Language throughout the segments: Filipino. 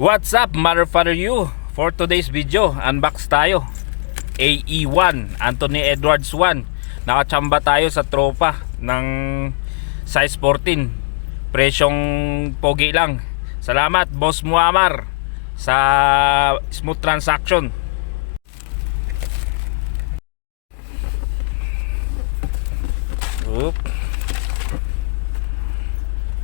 What's up, mother father you? For today's video, unbox tayo AE1 Anthony Edwards 1. Nakachamba tayo sa tropa ng size 14. Presyong pogi lang. Salamat Boss Muammar sa smooth transaction. Oop.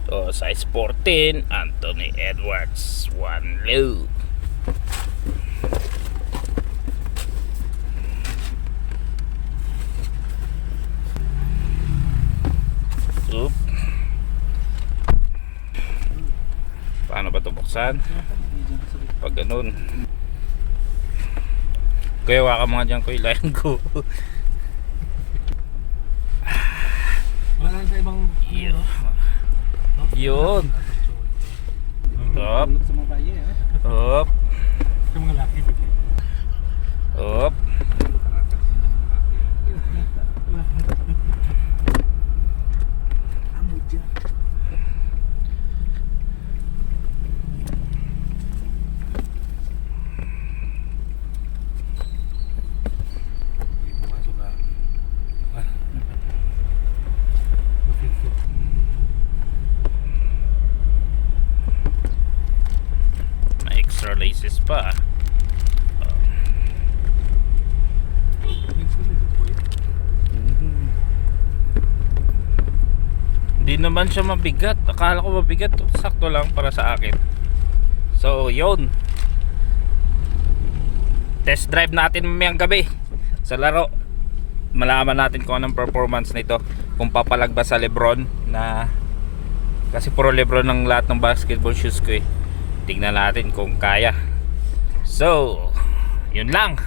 So, size 14 Anthony Edwards 1 low. Oop. Paano ba ito buksan? Pag ganun. Kuya, waka mga dyan ko ilayan ko. Wala lang sa ibang Yun. Hop. Hop. sa mga laki. Hop. May extra laces pa. Hindi naman siya mabigat. Akala ko mabigat. Sakto lang para sa akin. So, yun. Test drive natin mamayang gabi sa laro. Malaman natin kung anong performance nito. Kung papalag ba sa Lebron na, kasi puro Lebron ng lahat ng basketball shoes ko eh. Tingnan natin kung kaya. So, yun lang.